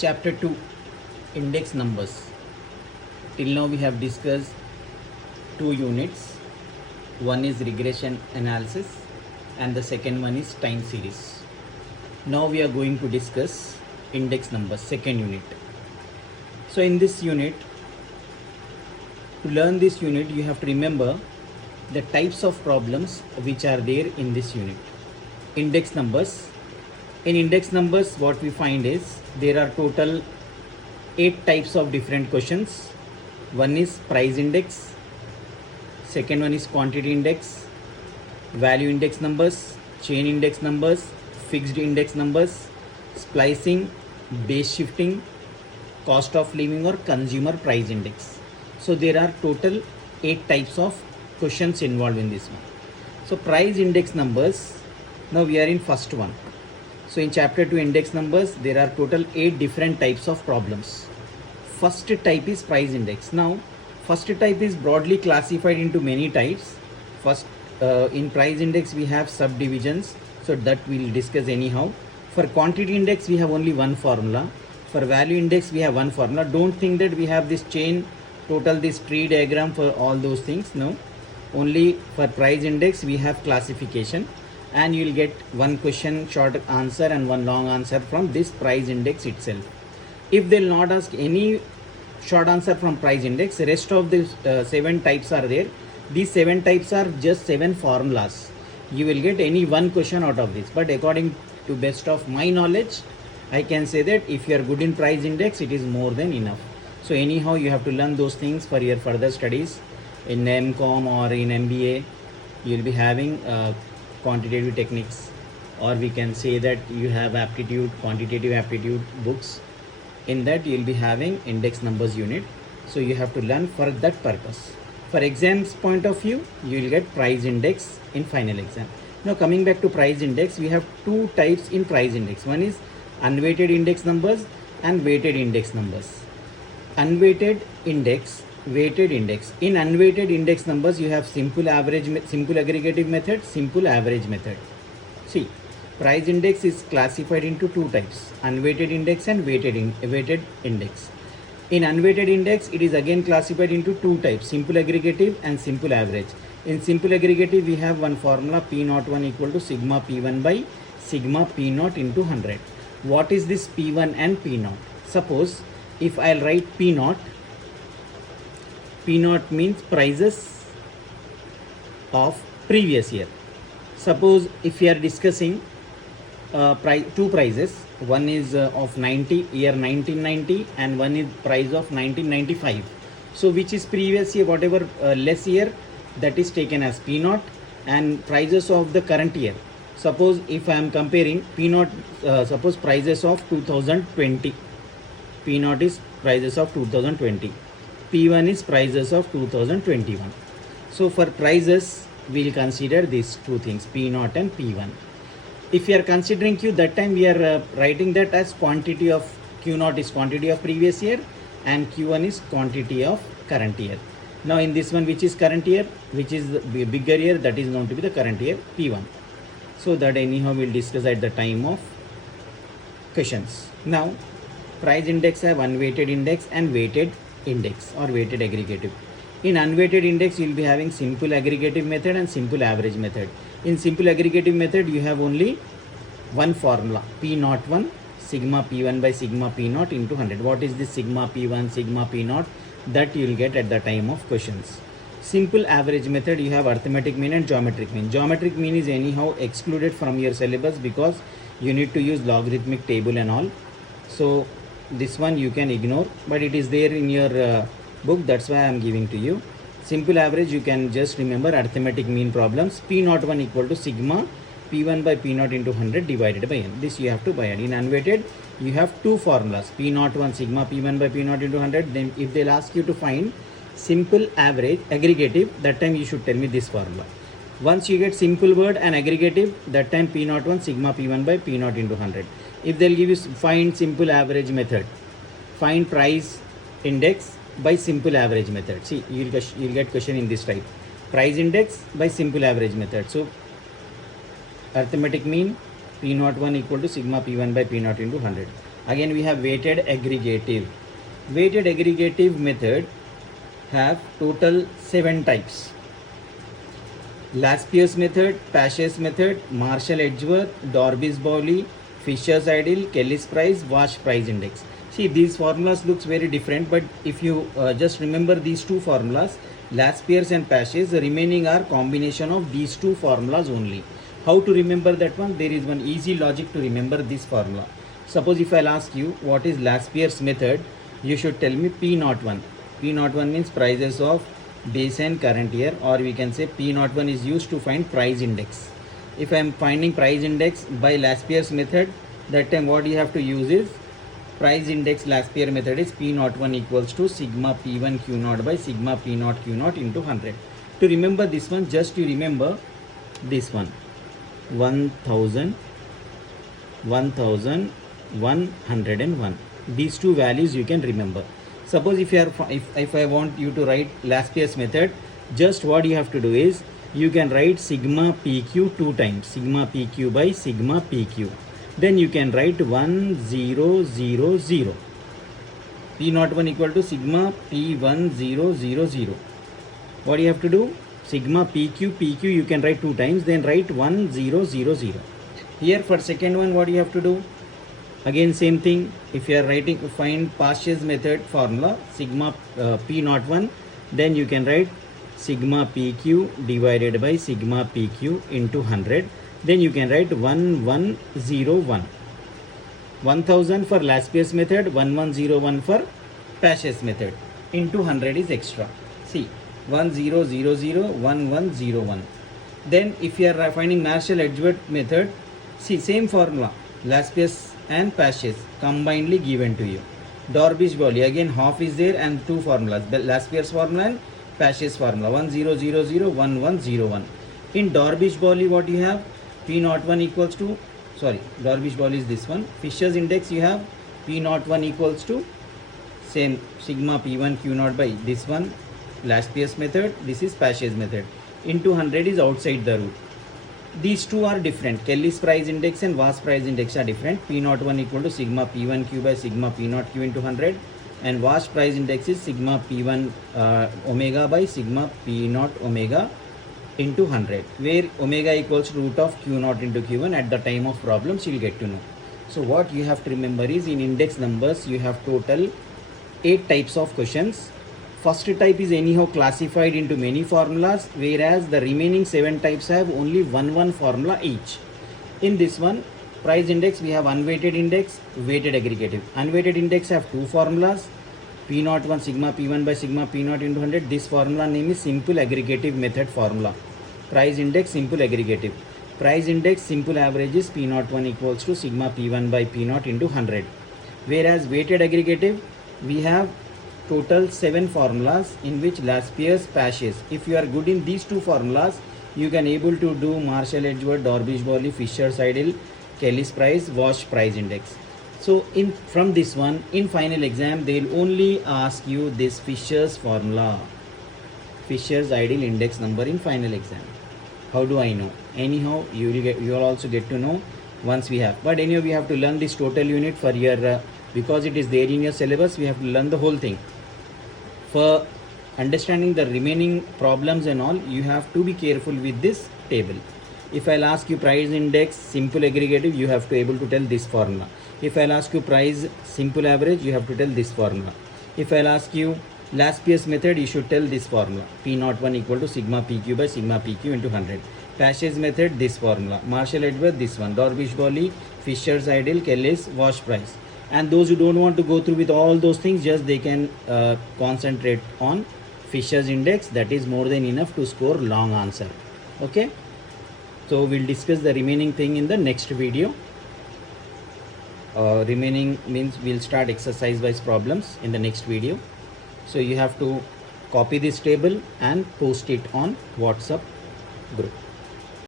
Chapter 2, Index Numbers. Till now we have discussed two units. One is regression analysis and the second one is time series. Now we are going to discuss index numbers, second unit. So in this unit, to learn this unit you have to remember the types of problems which are there in this unit. Index numbers. In index numbers what we find is there are total 8 types of different questions. One is price index, second one is quantity index, value index numbers, chain index numbers, fixed index numbers, splicing, base shifting, cost of living or consumer price index. So there are total 8 types of questions involved in this one. So price index numbers, now we are in first one. So in chapter 2 index numbers, there are total 8 different types of problems. First type is price index. Now first type is broadly classified into many types. First in price index we have subdivisions, so that we will discuss anyhow. For quantity index we have only one formula. For value index we have one formula. Don't think that we have this chain, total this tree diagram for all those things. No, only for price index we have classification, and you will get one question short answer and one long answer from this price index itself. If they will not ask any short answer from price index, rest of the 7 types are there. These 7 types are just 7 formulas. You will get any one question out of this, but according to best of my knowledge, I can say that if you are good in price index, it is more than enough. So anyhow you have to learn those things for your further studies. In MCOM or in MBA you will be having quantitative techniques, or we can say that you have aptitude, quantitative aptitude books. In that you will be having index numbers unit, so you have to learn for that purpose. For exams point of view, you will get price index in final exam. Now coming back to price index, we have 2 types in price index. One is unweighted index numbers and weighted index numbers. Unweighted index, weighted index. In unweighted index numbers you have simple average, simple aggregative method, simple average method. See, price index is classified into 2 types, unweighted index and weighted index. In unweighted index it is again classified into 2 types, simple aggregative and simple average. In simple aggregative we have one formula, P01 equal to sigma P1 by sigma P0 into 100. What is this P1 and P0? Suppose if I'll write P0, P0 means prices of previous year. Suppose if we are discussing two prices, one is of 90 year 1990 and one is price of 1995. So which is previous year, whatever less year, that is taken as P0, and prices of the current year. Suppose if I am comparing P0, suppose prices of 2020, P0 is prices of 2020, P1 is prices of 2021. So for prices we will consider these 2 things, P0 and P1. If we are considering Q, that time we are writing that as quantity of Q0 is quantity of previous year and Q1 is quantity of current year. Now in this one, which is current year, which is the bigger year, that is known to be the current year, P1. So that anyhow we will discuss at the time of questions. Now price index have unweighted index and weighted index or weighted aggregative. In unweighted index you will be having simple aggregative method and simple average method. In simple aggregative method you have only one formula, P01 sigma P1 by sigma P0 into 100. What is this sigma P1, sigma P0? That you will get at the time of questions. Simple average method, you have arithmetic mean and geometric mean. Geometric mean is anyhow excluded from your syllabus because you need to use logarithmic table and all. So this one you can ignore, but it is there in your book, that's why I am giving to you. Simple average you can just remember arithmetic mean problems, P01 equal to sigma P1 by P0 into 100 divided by n. This you have to by n. In unweighted you have 2 formulas, P01 sigma P1 by P0 into 100. Then if they'll ask you to find simple average aggregative, that time you should tell me this formula. Once you get simple word and aggregative, that time P01 sigma P1 by P0 into 100. If they'll give you find simple average method, find price index by simple average method. See, you'll get question in this type, price index by simple average method. So arithmetic mean P01 equal to sigma P1 by P0 into 100. Again we have weighted aggregative. Weighted aggregative method have total 7 types. Laspier's method, Paget's method, Marshall-Edgeworth, Darby-Bowley, Fisher's-Ideal, Kelly's price, Wash price index. See, these formulas looks very different, but if you just remember these two formulas, Laspier's and Paget's, the remaining are combination of these two formulas only. How to remember that one? There is one easy logic to remember this formula. Suppose if I'll ask you what is Laspier's method, you should tell me P01. P01 means prices of base and current year, or we can say P01 is used to find price index. If I am finding price index by Laspier's method, that time what you have to use is price index. Laspier method is P01 equals to sigma P1 Q0 by sigma P0 Q0 into 100. To remember this one, just you remember this one, 1000, 1101. These two values you can remember. Suppose if I want you to write Laspier's method, just what you have to do is you can write sigma PQ 2 times, sigma PQ by sigma PQ. Then you can write 1000. P01 equal to sigma P1000. What you have to do? Sigma PQ you can write 2 times, then write 1000. Here for second one, what you have to do? Again same thing. If you are writing, find Paget's method formula, sigma P01, then you can write sigma PQ divided by sigma PQ into 100. Then you can write 1101. 1000 for Laspier's method, 1101 for Paget's method. Into 100 is extra. See, 1000, 1101. Then if you are finding Marshall-Edgeworth method, see same formula, Laspier's and Paget's combinedly given to you. Darby-Bowley, again half is there and two formulas, Laspier's formula and Paget's formula, 1000, 1101. In Darby-Bowley what you have? P01 equals to, Darby-Bowley is this one. Fisher's index you have P01 equals to same sigma P1 Q0 by this one, Laspier's method, this is Paget's method. Into 100 is outside the root. These two are different. Kelly's price index and Wash price index are different. P01 equal to sigma P1Q by sigma P0Q into 100, and Wash price index is sigma P1 omega by sigma P0 omega into 100, where omega equals root of Q0 into Q1. At the time of problems you will get to know. So what you have to remember is in index numbers you have total 8 types of questions. First type is anyhow classified into many formulas, whereas the remaining 7 types have only one formula each. In this one, price index, we have unweighted index, weighted aggregative. Unweighted index have 2 formulas, P01 sigma P1 by sigma P0 into 100. This formula name is simple aggregative method formula. Price index, simple aggregative. Price index, simple average is P01 equals to sigma P1 by P0 into 100. Whereas weighted aggregative, we have total 7 formulas in which Laspier's, Paget's. If you are good in these 2 formulas, you can able to do Marshall-Edgeworth, Darby-Bowley, Fisher's-Ideal, Kelly's price, Wash price index. So from this one, in final exam, they will only ask you this Fisher's formula, Fisher's ideal index number in final exam. How do I know? Anyhow, you will also get to know once we have. But anyhow, we have to learn this total unit for your because it is there in your syllabus. We have to learn the whole thing. For understanding the remaining problems and all, you have to be careful with this table. If I'll ask you price index, simple aggregative, you have to able to tell this formula. If I'll ask you price, simple average, you have to tell this formula. If I'll ask you Laspier's method, you should tell this formula. P01 equal to sigma PQ by sigma PQ into 100. Paget's method, this formula. Marshall-Edgeworth, this one. Darby-Bowley, Fisher's ideal, Kelly's, Wash price. And those who don't want to go through with all those things, just they can concentrate on Fisher's index. That is more than enough to score long answer. Okay, so we'll discuss the remaining thing in the next video. Remaining means we'll start exercise wise problems in the next video. So you have to copy this table and post it on WhatsApp group.